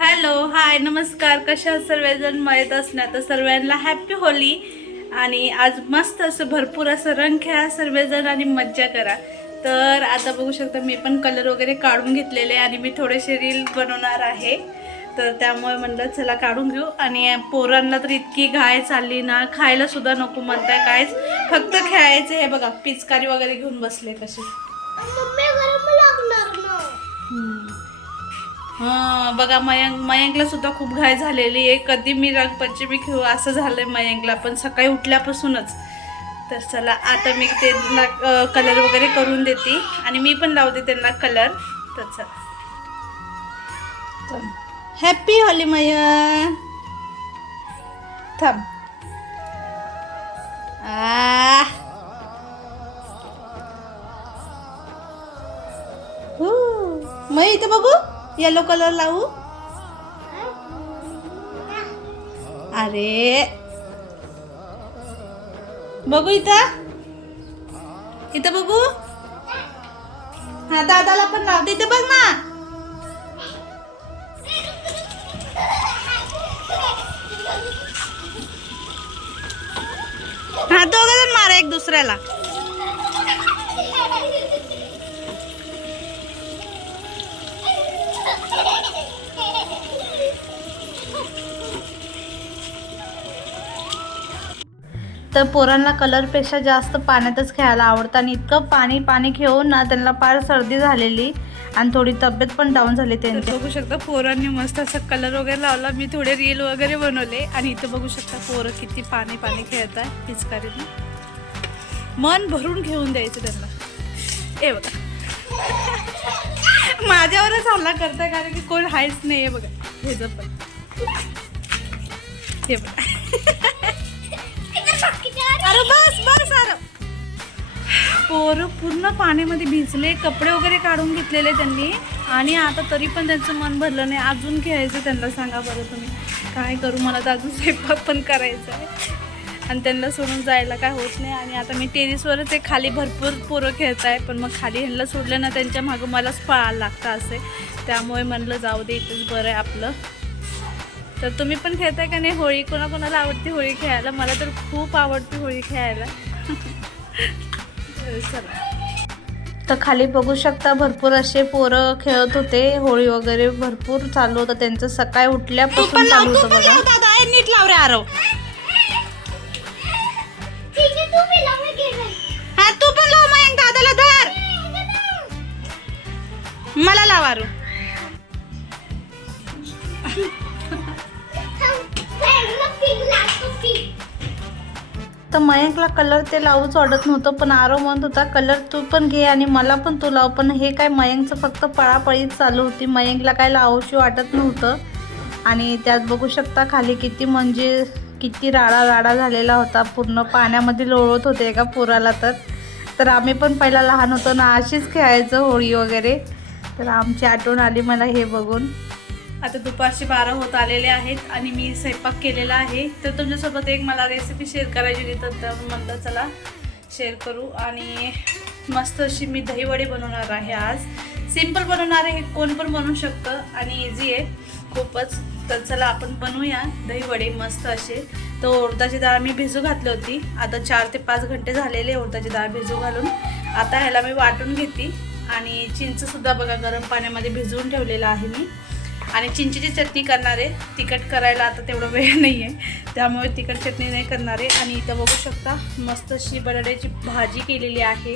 Hello hi नमस्कार. कशा सर्वजण माहीत असणार. तर सर्वांना हॅपी होली. आणि आज मस्त असं भरपूर असं रंग खेळा सर्वजण आणि मज्जा करा. तर आता बघू शकता मी पण कलर वगैरे काढून घेतलेले आणि मी थोडेसे रील बनवणार आहे. तर त्यामुळे म्हणलं चला काढून घेऊ. आणि पोरांना तर इतकी घाय चालली ना खायला सुद्धा नको म्हणताय. कायच फक्त खेळायचं हे बघा पिचकारी वगैरे घेऊन बसले कसे. बघा मयंक मयंकला सुद्धा खूप घाय झालेली आहे. कधी मी रंगपंचमी खेळू असं झालंय मयंकला पण सकाळी उठल्यापासूनच. तर चला आता मी त्यांना कलर वगैरे करून देते. आणि मी पण लावते त्यांना कलर तर चला. हॅपी होली मयंक थांब. मग इथं बघू. येलो कलर लावू? अरे. बघू इथं. इथं बघू. हा दादाला पण लावते इथं बघ ना. हा दोघ जण मारा एक दुसऱ्याला. तर पोरांना कलरपेक्षा जास्त पाण्यातच खेळायला आवडतं आणि इतकं पाणी पाणी खेळून ना त्यांना फार सर्दी झालेली आणि थोडी तब्येत पण डाऊन झाली त्यांची. बघू शकता पोरांनी मस्त असं कलर वगैरे लावला. मी थोडे रील वगैरे बनवले आणि इथं बघू शकता पोरं किती पाणी पाणी खेळत आहे. पिचकारीनं मन भरून घेऊन द्यायचं त्यांना. ए बघा. माझ्यावरच हल्ला करताय कारण की कोण हायच नाही आहे बघा. हे जर पण हे बघा. अरे बस बस अरे. पोरं पूर्ण पाण्यामध्ये भिजले कपडे वगैरे काढून घेतलेले त्यांनी. आणि आता तरी पण त्यांचं मन भरलं नाही. अजून खेळायचं त्यांना. सांगा बरं तुम्ही. काय करू? मला तर अजून स्वयंपाक पण करायचा आहे. आणि त्यांना सोडून जायला काय होत नाही. आणि आता मी टेरिसवरच आहे. खाली भरपूर पोरं खेळत आहे. पण मग खाली ह्यांना सोडलं ना त्यांच्या मागं मलाच पळायला लागतं असे. त्यामुळे म्हणलं जाऊ दे इथंच बरं आहे आपलं. तर तुम्ही पण खेळताय का नाही? होळी कोणाकोणाला आवडते होळी खेळायला? मला तर खूप आवडते होळी खेळायला. तर चला. तर खाली बघू शकता भरपूर असे पोरं खेळत होते. होळी वगैरे भरपूर चालू होतं. त्यांचं सकाळी उठल्यापासून चालू होतं बघा. नीट लाव रे आरव हा तू पण लाव दादाला धर. मला लाव आरू तर मयंकला कलर ते लावूच वाटत नव्हतं पण आरो म्हणत होता कलर तू पण घे आणि मला पण तू लाव. पण हे काय मयंकचं फक्त पळापळीच चालू होती. मयंकला काय लावूशी वाटत नव्हतं. आणि त्यात बघू शकता खाली किती म्हणजे किती राडा राडा झालेला होता. पूर्ण पाण्यामध्ये लोळत होते एका पुराला तर. तर आम्ही पण पहिला लहान होतो ना अशीच खेळायचं होळी वगैरे. तर आमची आठवण आली मला हे बघून. आता दुपारचे बारा होत आलेले आहेत आणि मी स्वयंपाक केलेला आहे. तर तुमच्यासोबत एक मला रेसिपी शेअर करायची होती तर म्हणलं चला शेअर करू. आणि मस्त अशी मी दहीवडे बनवणार आहे आज. सिंपल बनवणार आहे कोण पण बनवू शकतं आणि इझी आहे. खूपच. तर चला आपण बनवूया दहीवडे मस्त असे. तर उडदाची डाळ मी भिजू घातली होती. आता चार ते पाच घंटे झालेले उडदाची डाळ भिजू घालून. आता ह्याला मी वाटून घेते. आणि चिंचसुद्धा बघा गरम पाण्यामध्ये भिजवून ठेवलेलं आहे मी. आणि चिंचेची चटणी करणार आहे तिखट करायला आता तेवढा वेळ नाही आहे त्यामुळे तिखट चटणी नाही करणार. आहे आणि इथं बघू शकता मस्त अशी बटाट्याची भाजी केलेली आहे.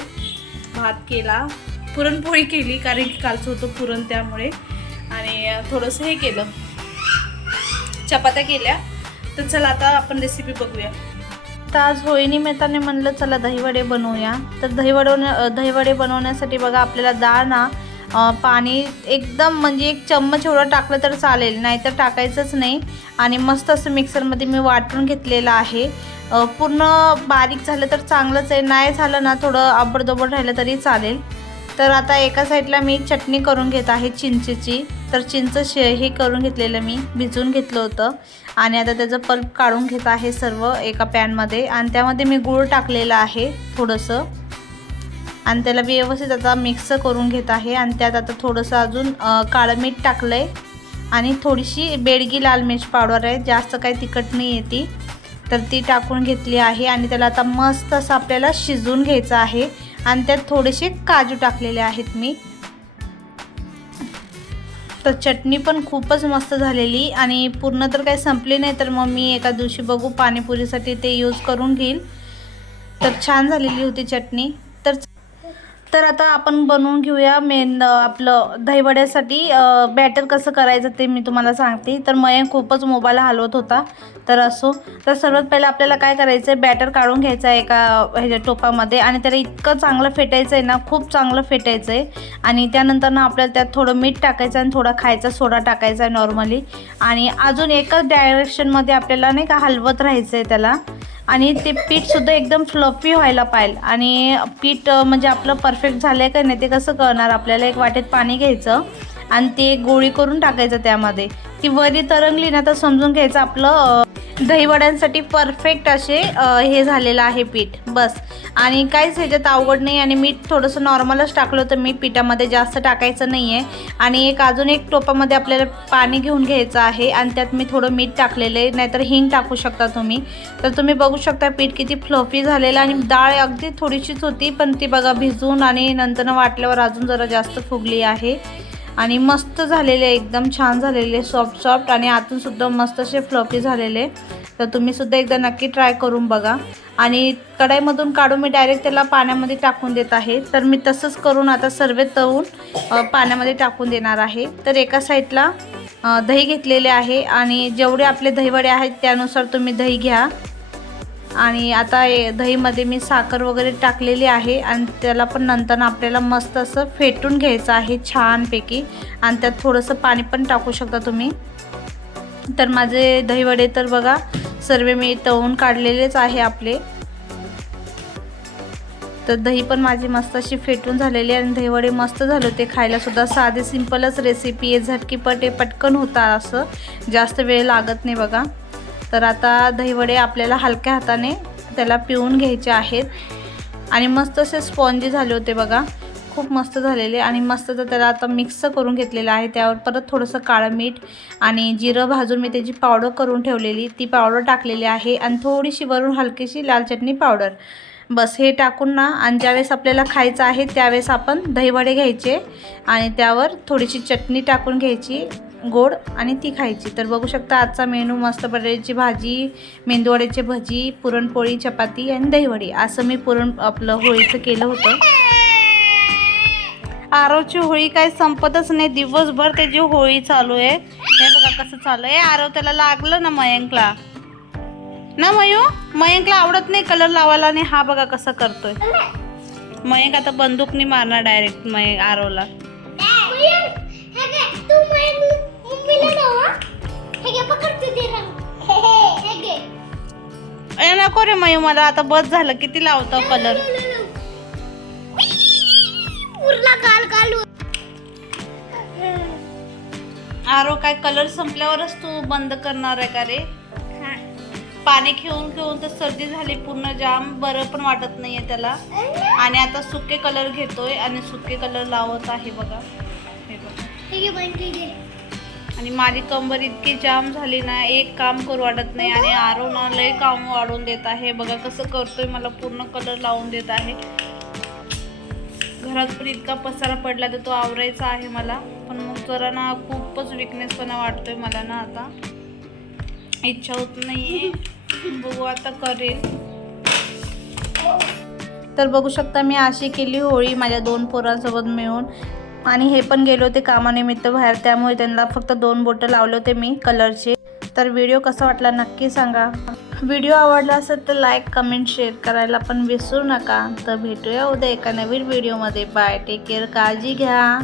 भात केला. पुरणपोळी केली कारण की कालचं होतं पुरण त्यामुळे. आणि थोडंसं हे केलं. चपात्या केल्या. तर चला आता आपण रेसिपी बघूया. तर आज होळीनिमित्ताने म्हणलं चला दहीवडे बनवूया. तर दहीवडे दहीवडे बनवण्यासाठी बघा आपल्याला डाळ ना पाणी एकदम म्हणजे एक चम्मच एवढं टाकलं तर चालेल नाहीतर टाकायचंच नाही. आणि मस्त असं मिक्सरमध्ये मी वाटून घेतलेलं आहे. पूर्ण बारीक झालं तर चांगलंच आहे नाही झालं ना थोडं आबडदोबड राहिलं तरी चालेल. तर आता एका साईडला मी चटणी करून घेत आहे चिंचेची. तर चिंच शे हे करून घेतलेलं मी भिजवून घेतलं होतं. आणि आता त्याचं पल्प काढून घेत आहे सर्व एका पॅनमध्ये. आणि त्यामध्ये मी गूळ टाकलेलं आहे थोडंसं. आणि त्याला व्यवस्थित आता मिक्स करून घेत आहे. आणि त्यात आता थोडंसं अजून काळं मीठ टाकलं आहे आणि थोडीशी बेडगी लाल मिर्च पावडर आहे. जास्त काही तिखट नाही आहे ती. तर ती टाकून घेतली आहे. आणि त्याला आता मस्त असं आपल्याला शिजवून घ्यायचं आहे. आणि त्यात थोडेसे काजू टाकलेले आहेत मी. तर चटणी पण खूपच मस्त झालेली. आणि पूर्ण तर काही संपली नाही तर मग मी एका दिवशी बघू. पाणीपुरीसाठी ते यूज करून घेईल. तर छान झालेली होती चटणी. तर आता आपण बनवून घेऊया मेन आपलं दहीवड्यासाठी. बॅटर कसं करायचं ते मी तुम्हाला सांगते. तर मयंक खूपच मोबाईल हलवत होता. तर असो. तर सर्वात पहिलं आपल्याला काय करायचं आहे बॅटर काढून घ्यायचं आहे एका ह्याच्या टोपामध्ये. आणि त्याला इतकं चांगलं फेटायचं आहे ना खूप चांगलं फेटायचं आहे आणि त्यानंतर ना आपल्याला त्यात थोडं मीठ टाकायचं आणि थोडा खायचा सोडा टाकायचा आहे नॉर्मली आणि अजून एकच डायरेक्शनमध्ये आपल्याला नाही का हलवत राहायचं आहे त्याला. आणि ते पीठसुद्धा एकदम फ्लफी व्हायला पाहिजे. आणि पीठ म्हणजे आपलं परफेक्ट झालं आहे का नाही ते कसं कळणार? आपल्याला एक वाटेत पाणी घ्यायचं आणि ते गोळी करून टाकायचं त्यामध्ये. ती वरी तरंगली ना तर समजून घ्यायचं आपलं दहीवड्यांसाठी परफेक्ट असे हे झालेलं आहे पीठ. बस. आणि काहीच ह्याच्यात अवघड नाही आणि मीठ थोडंसं नॉर्मलच टाकलं होतं मी पिठामध्ये जास्त टाकायचं नाही आहे आणि एक अजून एक टोपामध्ये आपल्याला पाणी घेऊन घ्यायचं आहे आणि त्यात मी थोडं मीठ टाकलेलं आहे नाहीतर हिंग टाकू शकता तुम्ही. तर तुम्ही बघू शकता पीठ किती फ्लफी झालेलं आणि डाळ अगदी थोडीशीच होती पण ती बघा भिजून आणि नंतर वाटल्यावर अजून जरा जास्त फुगली आहे. आणि मस्त झालेले एकदम छान झालेले सॉफ्ट सॉफ्ट आणि आतून सुद्धा मस्त असे फ्लफी झालेले. तर तुम्ही सुद्धा एकदा नक्की ट्राय करून बघा. आणि कढाईमधून काढून मी डायरेक्ट त्याला पाण्यामध्ये टाकून देत आहे. तर मी तसंच करून आता सर्व तळून पाण्यामध्ये टाकून देणार आहे. तर एका साईडला दही घेतलेले आहे. आणि जेवढे आपले दहीवडे आहेत त्यानुसार तुम्ही दही घ्या. आणि आता दहीमध्ये मी साखर वगैरे टाकलेली आहे आणि त्याला पण नंतर आपल्याला मस्त असं फेटून घ्यायचं आहे छानपैकी. आणि त्यात थोडंसं पाणी पण टाकू शकता तुम्ही. तर माझे दहीवडे तर बघा सर्व मी तळून काढलेलेच आहे आपले. तर दही पण माझी मस्त अशी फेटून झालेली आहे आणि दहीवडे मस्त झाले होते खायलासुद्धा साधे सिंपलच रेसिपी आहे. झटकीपट हे पटकन होता असं. जास्त वेळ लागत नाही बघा. तर आता दहीवडे आपल्याला हलक्या हाताने त्याला पिळून घ्यायचे आहेत. आणि मस्त असे स्पॉन्जी झाले होते बघा. खूप मस्त झालेले आणि मस्त तर त्याला आता मिक्स करून घेतलेलं आहे. त्यावर परत थोडंसं काळं मीठ आणि जिरं भाजून मी त्याची पावडर करून ठेवलेली. ती पावडर टाकलेली आहे आणि थोडीशी वरून हलकीशी लाल चटणी पावडर. बस हे टाकून ना आणि ज्यावेळेस आपल्याला खायचं आहे त्यावेळेस आपण दहीवडे घ्यायचे आणि त्यावर थोडीशी चटणी टाकून घ्यायची. गोड आणि ती खायची. तर बघू शकता आजचा मेनू मस्त बटाट्याची भाजी मेंदूवड्याची भजी पुरणपोळी चपाती आणि दहीवडी. असं मी पुरण आपलं होळीचं केलं होतं. आरवची होळी काय संपतच नाही. दिवसभर त्याची होळी चालू आहे हे बघा कसं चालू आहे. आरव त्याला लागलं ना मयंकला. ना मयू? मयंकला आवडत नाही कलर लावायला आणि हा बघा कसा करतोय. मयंक आता बंदूकनी मारणार डायरेक्ट मयंक आरवला मयंक, हे नको रे मयू मला आता बस झालं. किती लावतो कलर आरो काय कलर संपल्यावरच तू बंद करणार आहे का रे? पाणी घेऊन घेऊन तर सर्दी झाली पूर्ण जाम. बरं पण वाटत नाहीये त्याला. आणि आता सुके कलर घेतोय आणि सुके कलर लावत आहे बघा. हे बघा. आणि माझी कंबर इतकी जाम झाली ना एक काम करू वाटत नाही आणि आरो ना लय काम वाढून देत आहे. बघा कसं करतोय मला पूर्ण कलर लावून देत आहे. घरात पण इतका पसारा पडला तर तो आवरायचा आहे मला. पण मग जरा ना खूपच विकनेसपणा वाटतोय मला ना आता. इच्छा होत नाहीये. बघू आता करेल तर बघू शकता मी अशी केली होळी माझ्या दोन पोरांसोबत मिळून. आणि हे पण गेले होते कामानिमित्त बाहेर त्यामुळे त्यांना फक्त दोन बोटं लावले होते मी कलरचे. तर व्हिडिओ कसा वाटला नक्की सांगा. व्हिडिओ आवडला असेल तर लाईक कमेंट शेअर करायला पण विसरू नका. तर भेटूया उद्या एका नवीन व्हिडिओमध्ये. बाय टेक केअर काळजी घ्या.